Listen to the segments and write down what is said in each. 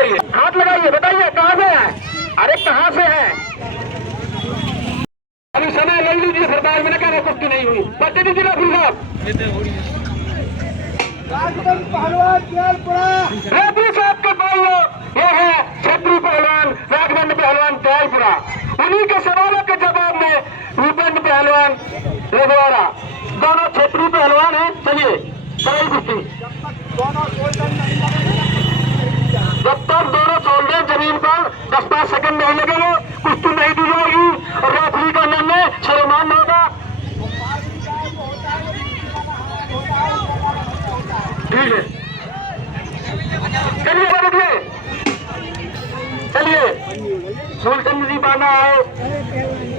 करिए, हाथ लगाइए, बताइए कहाँ से है, अरे कहाँ से है। अभी समय ले लीजिए सरदार, मैंने कहा कुश्ती नहीं हुई, बच्चे दीजिए ना फिर साहब। साहब के भाइयों ये है छत्री पहलवान राजगंज पहलवान दयालपुरा, उन्हीं के सवालों के जवाब में विपिन पहलवान रेगवाड़ा, दोनों क्षेत्रीय पहलवान हैं। चलिए कड़ाई कुश्ती, जब तक दोनों शोल्डर जमीन पर 10-5 सेकंड नहीं लगेंगे कुश्ती नहीं दी जाएगी और रेफरी का निर्णय सर्वमान होगा। ठीक है, चलिए बढ़िए, चलिए मूलचंद जी बाना आए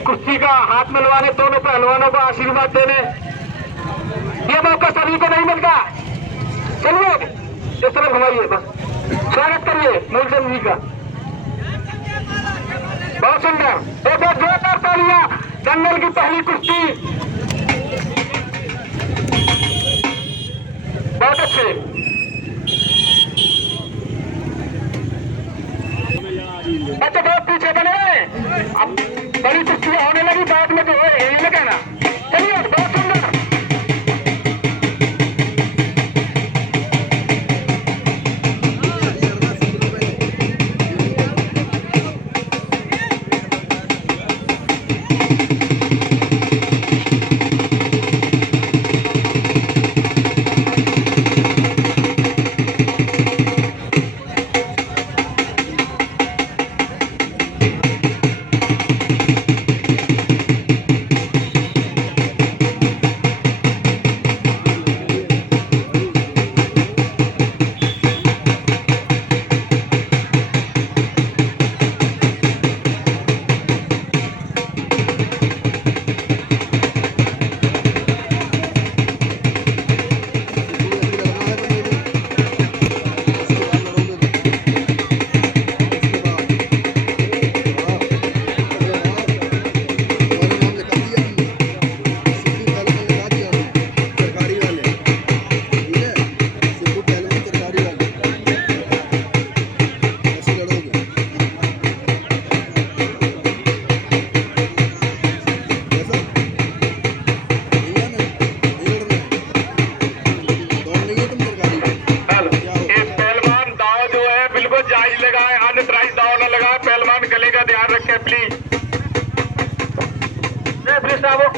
कुश्ती का हाथ मिलवाने, दोनों पहलवानों को आशीर्वाद देने, ये मौका सभी को नहीं मिलता। चलिए इस तरफ घुमाइए, बस स्वागत करिए मूलचंद जी का, बहुत सुंदर, एक बार जोरदार तालियां, दंगल की पहली कुश्ती, बहुत अच्छे। बच्चे बहुत पीछे बने हैं, अब बड़ी कुश्तियां होने लगी, बाद में तो यही कहना। चलिए बहुत सुंदर,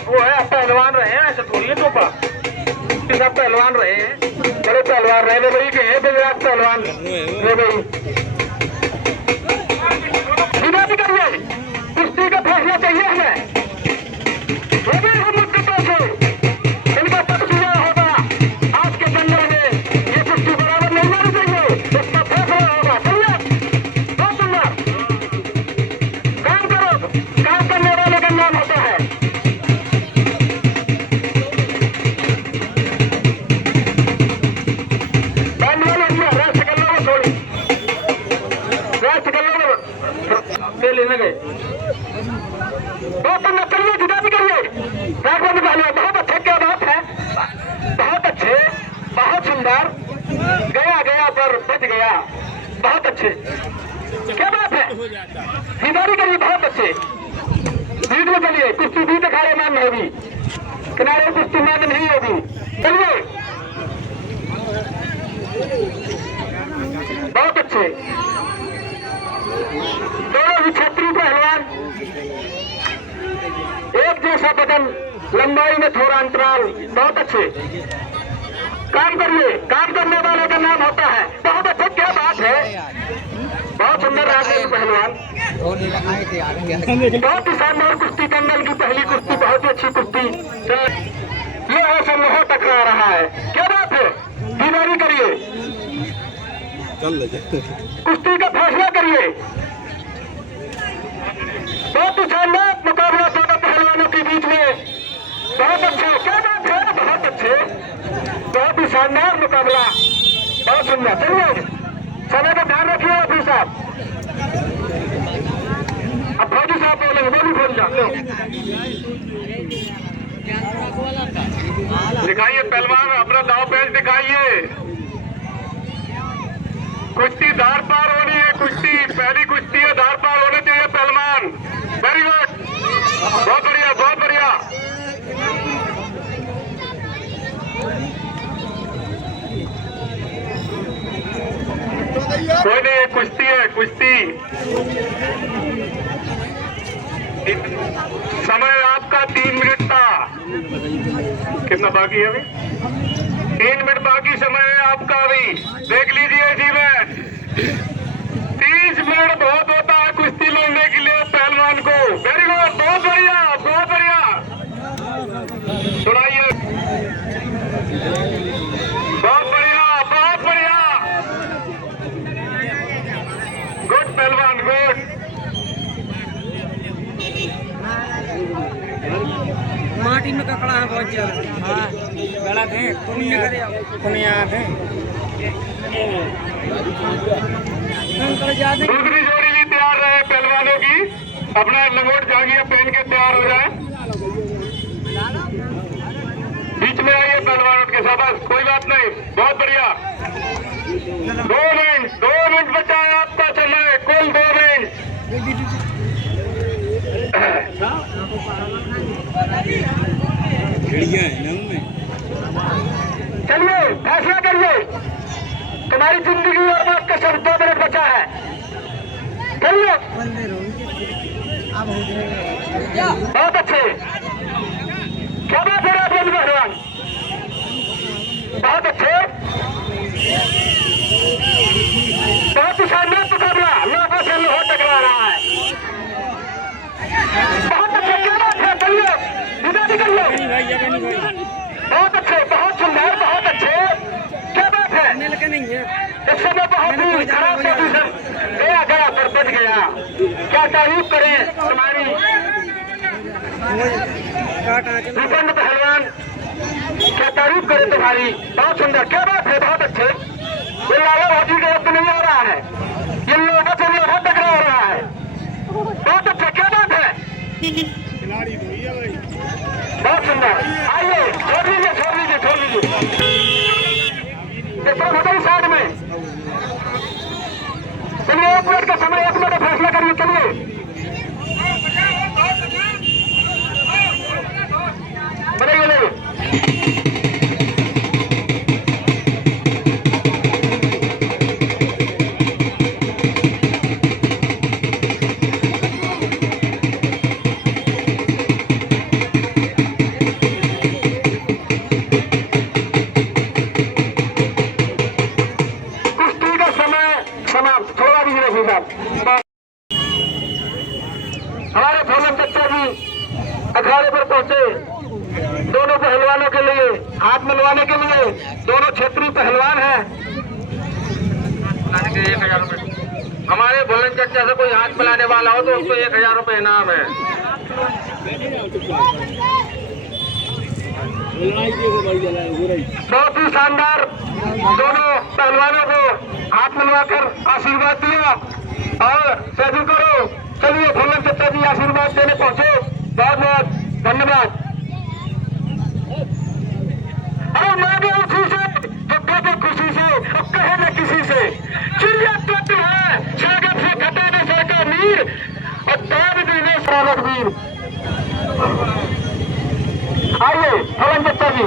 वो है पहलवान रहे हैं, ऐसे थोड़ी है चोपा, सब पहलवान रहे हैं, बड़े पहलवान रहे भाई के हैं, गुजरात पहलवान रे भाई। बिना भी करिए कुश्ती का फैसला चाहिए हमें, हम मुद्दों से इनका तस्वीर होगा आज के जंगल में, ये कुश्ती बराबर नहीं जानी चाहिए, इसका फैसला होगा। चलिए बहुत सुंदर, काम करो, काम करने वाले का नाम होता है। लेने गए बहुत करिए, जुदा भी करिए, बहुत अच्छे, क्या बात है, बहुत अच्छे, बहुत सुंदर, गया गया पर बच गया, बहुत अच्छे, क्या बात है, सीधारी करिए, बहुत अच्छे, बीच में चलिए, कुश्ती भी दिखाए मान नहीं होगी, किनारे कुश्ती मान नहीं होगी, चलिए बहुत अच्छे, दोनों भी छत्री पहलवान, एक जैसा बदन, लंबाई में थोड़ा अंतराल, बहुत अच्छे, काम करिए, काम करने वाले का नाम होता है, बहुत अच्छे, क्या बात है, बहुत सुंदर राजगंज पहलवान, बहुत ही शानदार कुश्ती, दंगल की पहली कुश्ती, बहुत ही अच्छी कुश्ती, ये ऐसा मोह टकरा रहा है, क्या बात है, दीवारी करिए, कुश्ती का फैसला करिए, बहुत ही शानदार मुकाबला दोनों पहलवानों के बीच में, बहुत अच्छे, क्या बात है, बहुत अच्छे, बहुत ही शानदार मुकाबला, बहुत सुंदर। चलिए समय का ध्यान रखिए अभी साहब, अब फौजी साहब बोलेंगे, वो भी बोल जाते, दिखाइए पहलवान अपना दाव पेच दिखाइए, कुश्ती धार पार होनी है, कुश्ती पहली कुश्ती है, धार पार होने चाहिए पहलवान। वेरी गुड, बहुत बढ़िया, बहुत बढ़िया। कोई नहीं, कुश्ती है, कुश्ती। समय आपका 3 मिनट था। कितना बाकी है अभी? 3 मिनट बाकी समय है आपका अभी। देख लीजिए इसी में 30 मिनट बहुत होता है कुश्ती लड़ने के लिए पहलवान को। वेरी गुड, बहुत बढ़िया, बहुत बढ़िया। सुनाइए, बहुत बढ़िया, बहुत बढ़िया। गुड पहलवान, गुड। माटी में ककड़ा है बहुत ज्यादा। हाँ, गलत है, पुनिया थे। दूसरी जोड़ी भी तैयार रहे पहलवानों की। अपना लंगोट जांघिया पहन के तैयार हो जाए। बीच में आइए पहलवानों के साथ, बस कोई बात नहीं, बहुत बढ़िया। 2 मिनट बचा है आपका समय, कुल 2 मिनट। चलिए फैसला करिए, तुम्हारी जिंदगी और मौत का सिर्फ 2 मिनट बचा है। चलिए, बहुत अच्छे, क्या बात है राजेंद्र पहलवान, बहुत अच्छे, बहुत ही शानदार मुकाबला, लोगों से लोहा टकरा रहा है। बहुत अच्छे, क्या बात है, चलिए विदा भी करिए। बहुत अच्छे, बहुत सुंदर, बहुत अच्छे, क्या बात है। इस समय बहुत ही खराब पोजीशन, गया गया पर बच गया। क्या तारीफ करें तुम्हारी भूपेंद्र पहलवान, क्या तारीफ करें तुम्हारी, बहुत सुंदर, क्या बात है, बहुत अच्छे। ये लाला भाजी का वक्त नहीं आ रहा है, ये लोगों से लोहा टकरा रहा है। बहुत अच्छा, क्या बात है, बहुत सुंदर। आइए, छोड़ लीजिए, छोड़ लीजिए, छोड़ लीजिए, बताइए साइड में। चलिए 1 मिनट का समय, 1 मिनट का फैसला करिए। चलिए बताइए, हमारे फूलन चच्चा जी अखाड़े पर पहुंचे दोनों पहलवानों के लिए हाथ मिलवाने के लिए। दोनों क्षेत्रीय पहलवान हैं। 1000 रुपए हमारे फूलन चच्चा से कोई हाथ मिलाने वाला हो तो उसको 1000 रुपए इनाम है। बहुत ही शानदार, दोनों पहलवानों को हाथ मिलवाकर आशीर्वाद दिया और सैल्यूट करो। चलिए फूलन चच्चा जी आशीर्वाद देने पहुंचे, बहुत बहुत धन्यवाद। अरे मांगे उसी से तो कभी खुशी से और कहे न किसी से, चिड़िया तत्व है स्वागत से घटा न सका मीर और दाद देने स्वागत वीर। आइए फूलन चच्चा जी,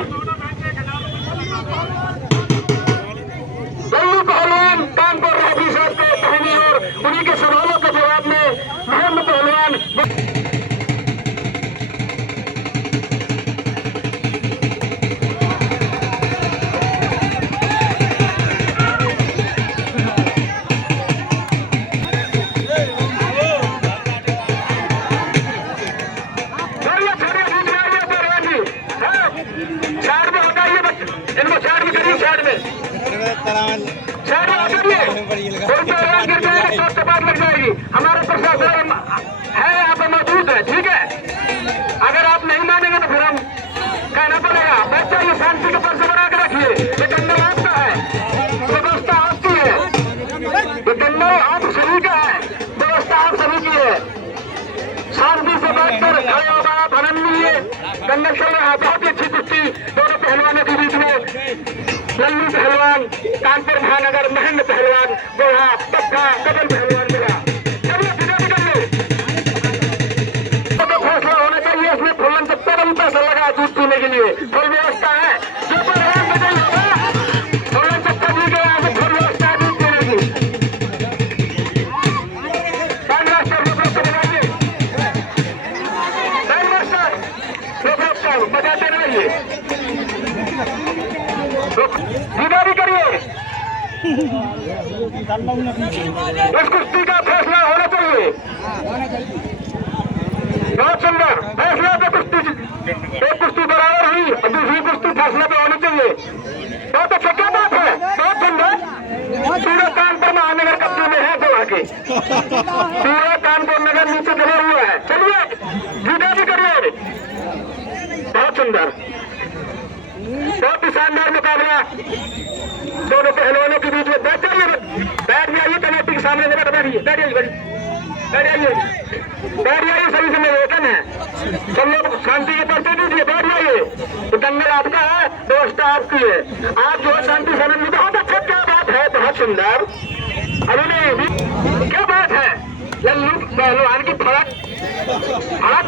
दिल्ली पहलवान कानपुर राजी साहब के कहने और उन्हीं के सवालों के जवाब में मोहम्मद पहलवान। हमारा प्रशासन है यहाँ पर मौजूद है, ठीक है। अगर आप नहीं मानेंगे तो फिर हम कहना पड़ेगा। बच्चा ये शांति के पर से बना के रखिए, ये दंडल आपका है, व्यवस्था आपकी है, ये दंडल आप सभी का है, व्यवस्था आप सभी की है। शांति से बात कर खड़े होगा, आप आनंद लीजिए। दंडल चल रहा है, बहुत ही अच्छी कुश्ती दोनों पहलवानों के बीच में। लल्लू पहलवान, कानपुर महानगर, महेंद्र पहलवान, गोहा, पक्का, कबल पहलवान मिला। चलिए सीधा निकलिए। तो फैसला होना चाहिए। इसमें फुलन से तुरंत पैसा लगा दूध पीने के लिए। फुल व्यवस्था है। जो पहलवान बदल होगा फुलन से कभी गया है। फुल व्यवस्था है दूध पीने की। बैंड मास्टर रोक लगाइए। बैंड मास्टर रोक बजाते रहिए। सीधा भी करिए। इस कुश्ती का फैसला होना चाहिए। बहुत सुंदर फैसला पे कुश्ती, एक कुश्ती बराबर हुई और दूसरी कुश्ती फैसले पे होनी चाहिए। बहुत अच्छा, क्या बात है, बहुत सुंदर। पूरा कानपुर महानगर कब्जे में है गोवा के। पूरा कानपुर नगर नीचे दबा हुआ है। चलिए सीधा भी करिए। बहुत सुंदर, बहुत ही शानदार मुकाबला दोनों पहलवानों के बीच में। बैठ जाइए, बैठ जाइए, कमेटी के सामने बैठ जाइए, बैठ जाइए, बैठ जाइए, बैठ जाइए। सभी से निवेदन है, सब लोग शांति के परिचय दीजिए। बैठ जाइए। तो दंगल आपका है, व्यवस्था आपकी है। आप जो है शांति से आनंद। बहुत अच्छा, क्या बात है, बहुत सुंदर। अभी नहीं, क्या बात है। लल्लू पहलवान की फड़क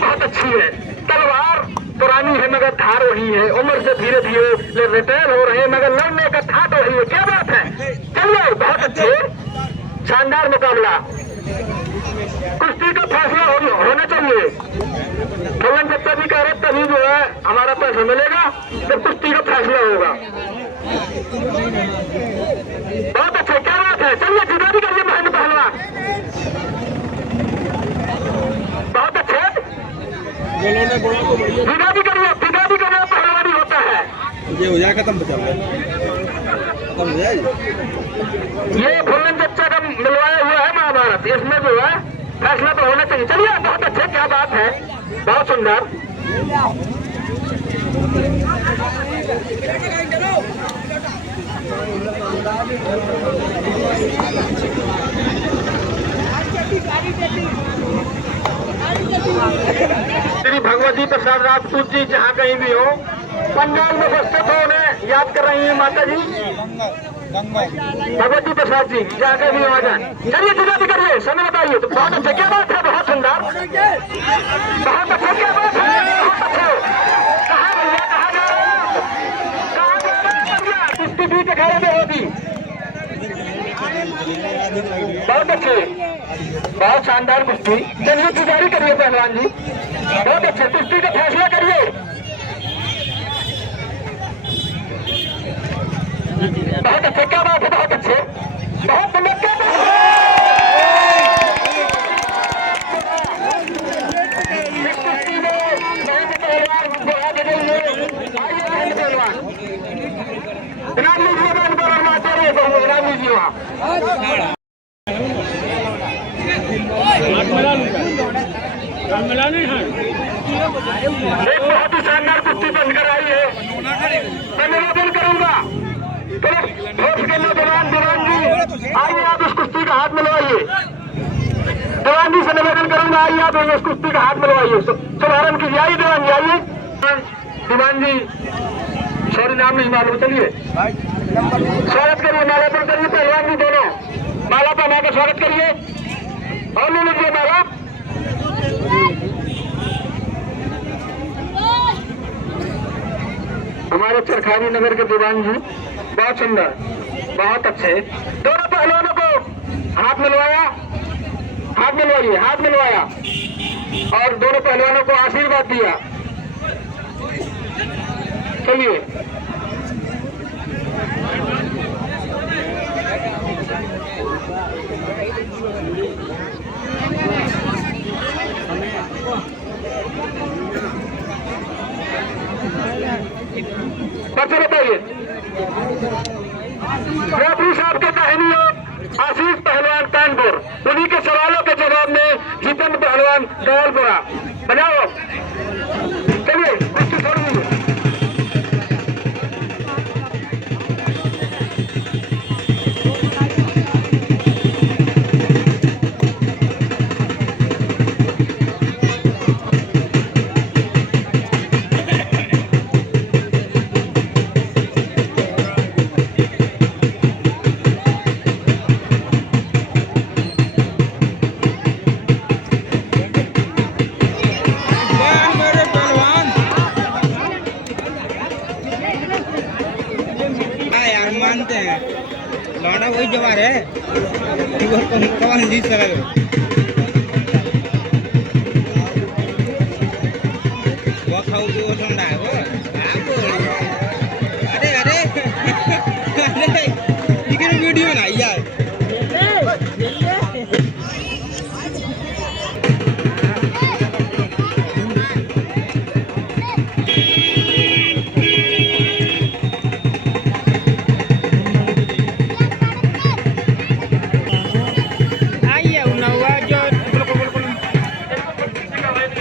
बहुत अच्छी है। तलवार पुरानी है मगर धार वही है। उम्र से धीरे धीरे रिटायर हो रहे हैं मगर लड़ने का ठाट वही है। क्या बात है। चलिए, बहुत अच्छे, शानदार मुकाबला। कुश्ती का फैसला होना चाहिए। फलन जब तभी कह रहे तभी जो है हमारा पैसा मिलेगा जब कुश्ती का फैसला होगा। बहुत अच्छे, क्या बात है। चलिए सीधा भी करिए महेंद्र पहलवान। बहुत अच्छे, सीधा भी करिए, सीधा भी करिए। पहलवानी होता है ये हो जाएगा खत्म, बचा खत्म हो जाएगा। ये फुलन जच्चा का मिलवाया हुआ है महाभारत। इसमें जो है फैसला तो होना चाहिए। चलिए, बहुत अच्छे, क्या बात है, बहुत सुंदर। श्री भगवती प्रसाद राजपूत जी जहाँ कहीं भी हो, पंजाब में उपस्थित हो, उन्हें याद कर रही हैं माता जी भगवती प्रसाद जी, जहाँ कहीं भी आ जाए। चलिए सीधा भी करिए, समय बताइए। तो बहुत अच्छा, क्या बात है, बहुत सुंदर, बहुत अच्छा, क्या बात है, बहुत अच्छे। कहाँ भैया, कहाँ जा रहे हैं, कहाँ जा रहे हैं भैया। कुश्ती बीच अखाड़े में होगी। बहुत अच्छे, बहुत शानदार कुश्ती। चलिए तैयारी करिए पहलवान जी। बहुत अच्छे, कुश्ती का फैसला करिए। बहुत अच्छे, क्या बात है, बहुत अच्छे, बहुत सुंदर, क्या बात है। इस कुश्ती में महेंद्र पहलवान गोहा बदलिए। आइए महेंद्र पहलवान, इनाम लीजिए। महेंद्र पहलवान आचार्य कहूँगा, इनाम लीजिए वहाँ। एक बहुत ही शानदार कुश्ती बनकर आई है। मैं निवेदन करूंगा, ठोस के नौजवान दीवान जी, आइए आप इस कुश्ती का हाथ मिलवाइए। दीवान जी से निवेदन करूंगा, आइए आप इस कुश्ती का हाथ मिलवाइए, शुभारंभ कीजिए। आइए दीवान जी, आइए। दीवान जी, सॉरी नाम नहीं मालूम। चलिए स्वागत करिए, मालापन करिए पहलवान जी दोनों। माला पहना कर स्वागत करिए और ले लीजिए माला। हमारे चरखानी नगर के दीवान जी, बहुत सुंदर, बहुत अच्छे। दोनों पहलवानों को हाथ मिलवाया, हाथ मिलवाइए, हाथ मिलवाया और दोनों पहलवानों को आशीर्वाद दिया। चलिए बच्चे बताइए। रेफरी साहब के कहानी आशीष पहलवान कानपुर, उन्हीं के सवालों के जवाब में जितेंद्र पहलवान दौलपुरा। बजाओ, चलिए कुश्ती छोड़ दीजिए। है लौड़ा वही जवार है कौन जीत सके वो खाओ वो ठंडा है वो अरे अरे अरे लेकिन वीडियो बनाई यार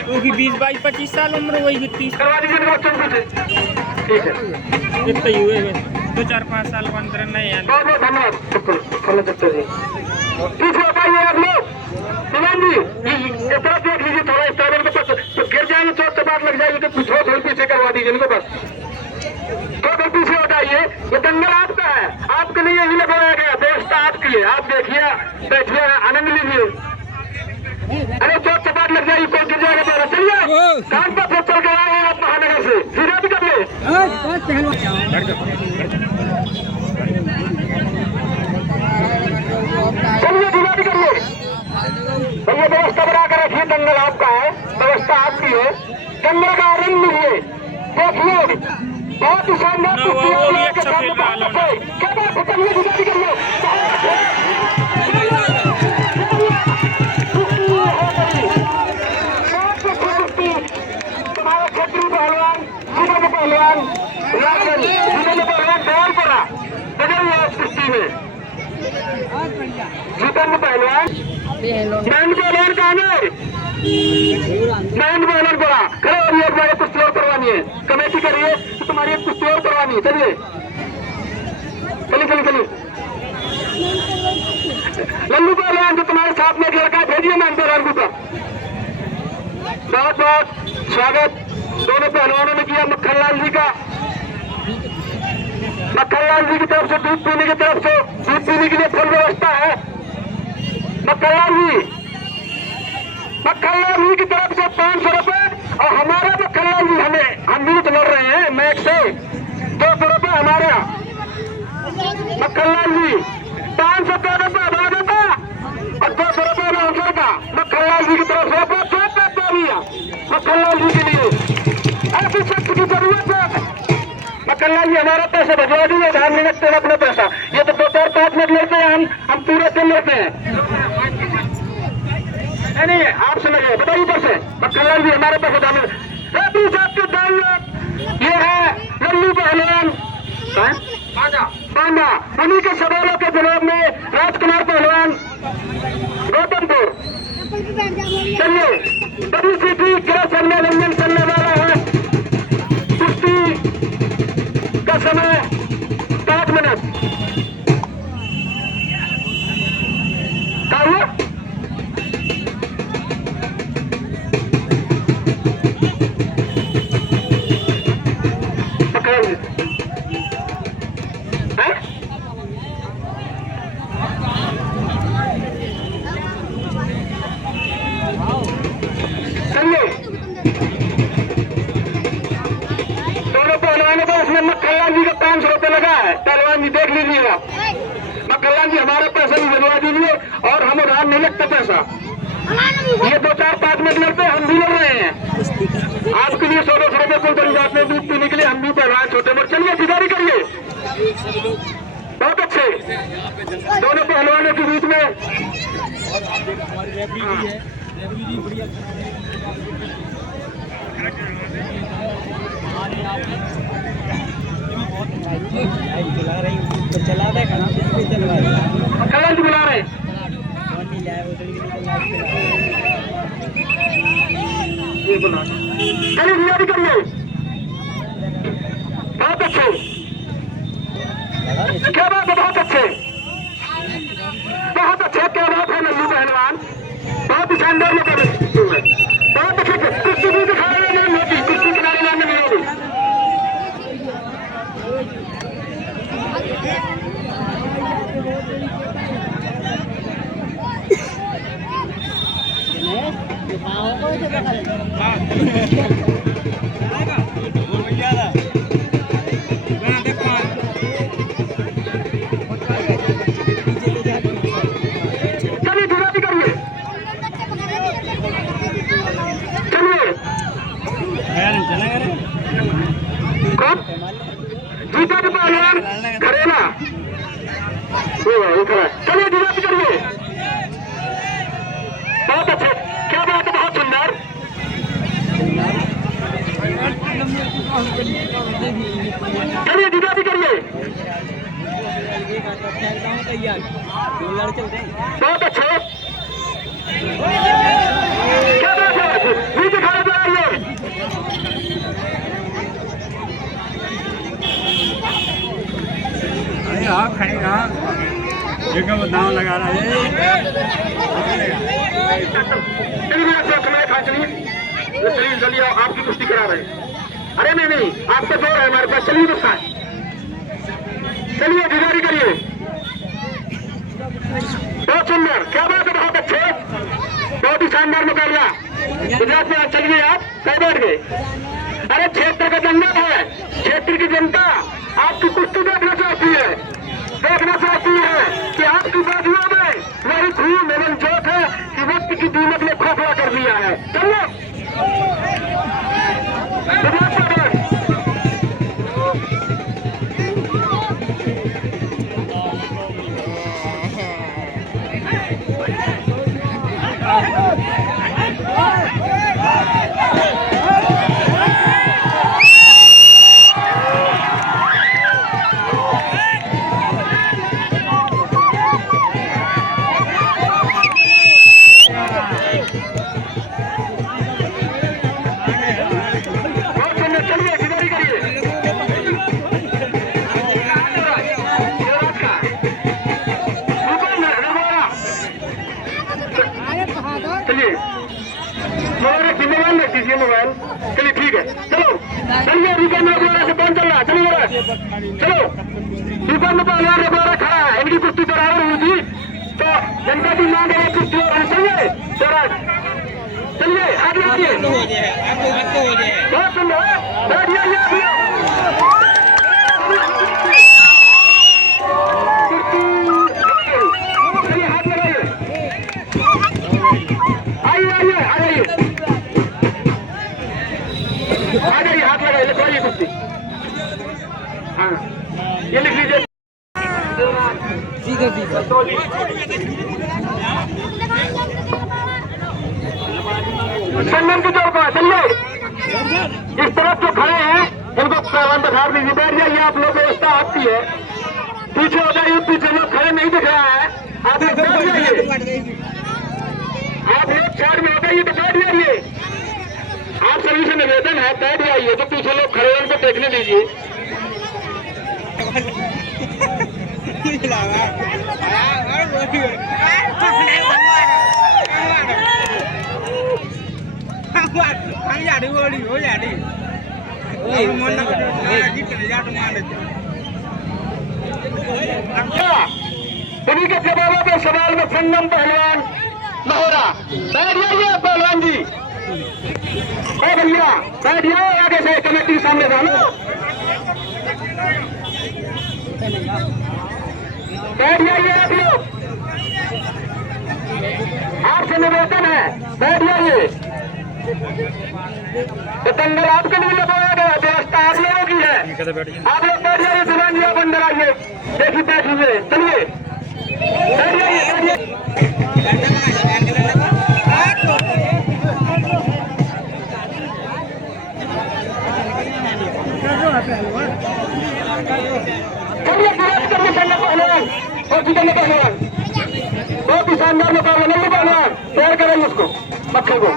क्योंकि 20-22-25 साल उम्र वही 30 करवा दीजिए मेरे बच्चों को पीछे। ठीक है, इतना ही हुए 2-4-5 साल के अंदर नहीं है। बहुत बहुत धन्यवाद। बिल्कुल फॉलो करते रहिए। पीछे हटाइए आप लोग। सुमन जी ये तरफ देख लीजिए थोड़ा इस टाइम के पास तो गिर जाएंगे चोट से बात लग जाएगी तो कुछ थोड़ा पीछे करवा दीजिए इनको बस थोड़ा पीछे हटाइए। ये दंगल आपका है, आपके लिए ही लगाया गया, व्यवस्था आपकी है। आप देखिए बैठिए आनंद लीजिए। अरे चोट से बात लग जाएगी कोई गिर जाएगा तो चलिए काम पर फिर चल के आए आप महानगर से सीधा भी कर ले। चलिए सीधा भी करिए भैया, व्यवस्था बना कर रखिए। दंगल आपका है, व्यवस्था आपकी है। दंगल का आनंद लीजिए, देखिए बहुत ही शानदार क्या बात है। चलिए सीधा भी करिए। पहलवान तैयार करा बजाइए कुश्ती में। जितेंद्र पहलवान नैन पहलवान कहाँ है? नैन पहलवान पड़ा खड़े हो रही है, कुश्ती और करवानी है। कमेटी करिए तो तुम्हारी एक कुश्ती और करवानी है। चलिए चलिए चलिए चलिए। लल्लू पहलवान जो तुम्हारे साथ में एक लड़का है भेजिए नैन पहलवान को। बहुत बहुत स्वागत दोनों पहलवानों ने किया। मक्खनलाल जी का, मक्खनलाल जी की तरफ से दूध पीने की तरफ से दूध पीने के लिए फुल व्यवस्था है। मक्खनलाल जी की तरफ से 500 रुपए और हमारे मक्खनलाल जी हम भी तो लड़ रहे हैं मैच से 200 रुपए हमारे मक्खनलाल जी 500 रुपए हमारा देता और 200 रुपए अवसर का मक्खनलाल जी की तरफ से मक्खनलाल जी के लिए ऐसी शख्स की जरूरत है। मक्खनलाल जी हमारा पैसा भिजवा दीजिए, हम नहीं रखते अपना पैसा। ये तो 2-4-5 मिनट लेते हैं, हम पूरे दिन लेते हैं। नहीं आपसे लगे बताइए इधर से मक्खनलाल जी हमारे पैसे डाले के दान। ये है लल्लू पहलवान बांदा, उन्हीं के सवालों के जवाब में राजकुमार पहलवान गौतमपुर। चलिए बड़ी सीधी गिरा चलने रंजन चलने वाला है। कुश्ती का समय 5 मिनट क्या हुआ? दोनों पहलवानों को उसमें मक्खनलाल जी का 500 रुपए लगा है। पहलवान जी देख लीजिएगा, मक्खनलाल जी हमारा पैसा भी बनवा दीजिए और हम उधार नहीं लगता पैसा। ये 2-4-5 मिनट लड़ते हम भी लड़ रहे हैं आपके लिए। 100-200 रुपए कुल बन जाते हैं दूध पीने के लिए। हम भी पहलवान छोटे मोटे। चलिए सीधारी करिए, बहुत अच्छे दोनों पहलवानों के बीच में। मक्खनलाल जी बुला रहे चलिए तैयारी करिए, बहुत अच्छे। क्या बात है, बहुत अच्छे बहुत अच्छे। क्या बात है लल्लू पहलवान, बहुत ही शानदार लोग बहुत अच्छे। कुश्ती भी दिखा रहे हैं, मोदी कुश्ती किनारे लाने में होगी। चलिए डिजाइन करिए, बहुत अच्छे, क्या बात है, बहुत सुंदर। चलिए डिजाइन करिए, बहुत अच्छे, क्या बात है, नीचे खड़े हो जाइए। हाँ खड़ेगा, देखो वो दांव लगा रहा है। चलिए आपकी कुश्ती करा रहे हैं। अरे नहीं, आपका जोर है हमारे पास, चलिए गुस्सा है, चलिए डिजाइन करिए, बहुत सुंदर, क्या बात है, बहुत अच्छे, बहुत ही शानदार मुकाबला। गुजरात में चलिए आप कई बैठ गए। अरे क्षेत्र का जंगल है, क्षेत्र की जनता आपकी कुश्ती देखना चाहती है कि आपकी बाजुओं में वही खून एवं जोश है कि वक्त की दीमक ने खोखला कर दिया है। चलिए मोबाइल रख दीजिए, मोबाइल, चलिए ठीक है, चलो चलिए ऊपर में दोबारा से कौन चल रहा है, चलिए चलो ऊपर में पहलवान दोबारा खड़ा है, इनकी कुश्ती बराबर हुई थी तो जनता की मांग है कुश्ती और चलिए चलिए आगे आइए, बहुत सुंदर, बैठ जाइए चलिए हाथ लगाइए, आइए आ जाइए, हाथ लगाइए, लिखवाइए कुश्ती, हाँ ये लिख लीजिए। संगम की चौक पर चलिए, इस तरफ जो खड़े हैं उनको पहलवान दिखा दीजिए, बैठ जाइए आप लोग, व्यवस्था आपकी है, पीछे हो जाइए, पीछे लोग खड़े नहीं दिख रहा है, आप लोग बैठ जाइए, आप लोग साइड में हो जाइए तो बैठ जाइए, आप सभी से निवेदन है बैठ जाइए, तो पीछे लोग खड़े हैं उनको देखने दीजिए। उन्हीं के जवाबों के सवाल में संगम पहलवान महोरा, बैठ जाइए पहलवान जी, भैया बैठ जाओ, आगे से कमेटी के सामने जानो, बैठ जाइए आप लोग, आपसे निवेदन है बैठ जाइए, तो दंगल आपके लिए लगाया गया, व्यवस्था आप लोगों की है, आप लोग बैठ जाइए, दुल्हन जी आप अंदर आइए, देखिए बैठिए, चलिए बैठ जाइए, चलिए पहलवान बहुत ही शानदार मुकाबला, नहीं पहलवान तैयार करेंगे उसको मक्खन को,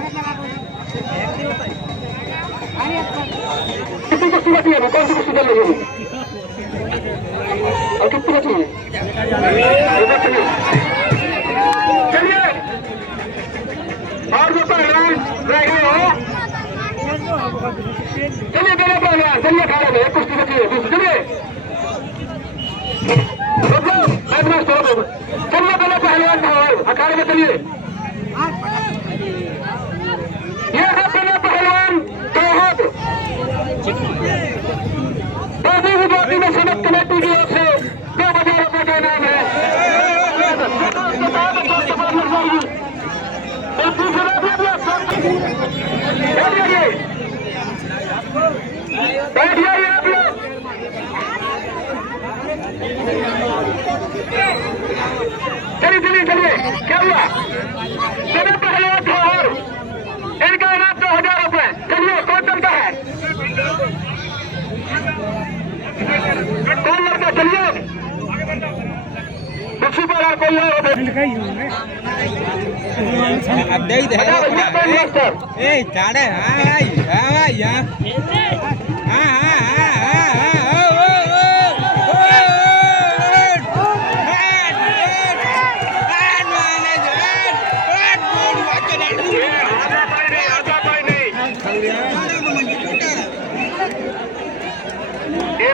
कितनी कुश्ती बची है, कौन सी कुश्ती चल रही है और कितनी बची है, चलिए और जो पहलवान रह गए हो, चलिए दोनों पहलवान चलिए खा रहे हैं, कुश्ती बची है दूसरी, चलिए चलिए दोनों पहलवान अखाड़े में, चलिए ये है दोनों पहलवान गुजराती में सनत कमेटी की ओर से 2000 रुपये का इनाम है, बैठ जाइए आप लोग, चलिए चलिए, क्या हुआ? चलो पहले और इनका इनाम 2000 रुपए। चलिए, कौन चलता है? कौन लड़का? चलिए बच्ची पर और कोई और अब दे दे ए चाड़े हां या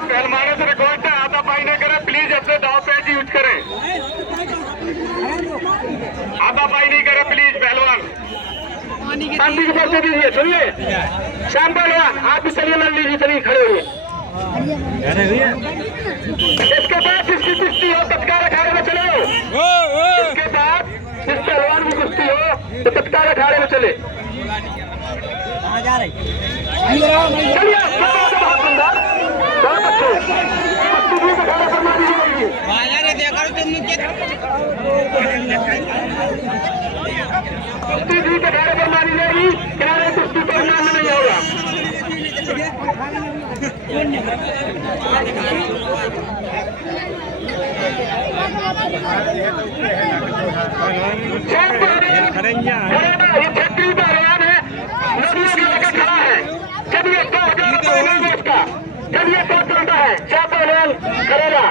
पहलवानों से रिकॉर्ड है, आधा पाई नहीं करे प्लीज, अपने दाव पेज यूज करें। आधा पाई नहीं करे प्लीज पहलवान, शांति से बोलते दीजिए। सुनिए श्याम पहलवान, आप भी चलिए, लड़ लीजिए, चलिए खड़े हुए। इसके बाद इसकी कुश्ती हो, तत्काल अखाड़े में चले। इसके बाद इस पहलवान की कुश्ती हो तो तत्काल अखाड़े में चले। चलिए, बहुत सुंदर, बहुत अच्छे। कुश्ती भी अखाड़े पर मानी जाएगी। कुश्ती भी अखाड़े पर मानी जाएगी, किनारे कुश्ती पर नाम नहीं होगा। ये छत्री पहलवान है, नदियों के लेकर खड़ा है। चलिए 2000 रुपये नहीं इसका। चलिए कौन चलता है? क्या पहलवान करेगा?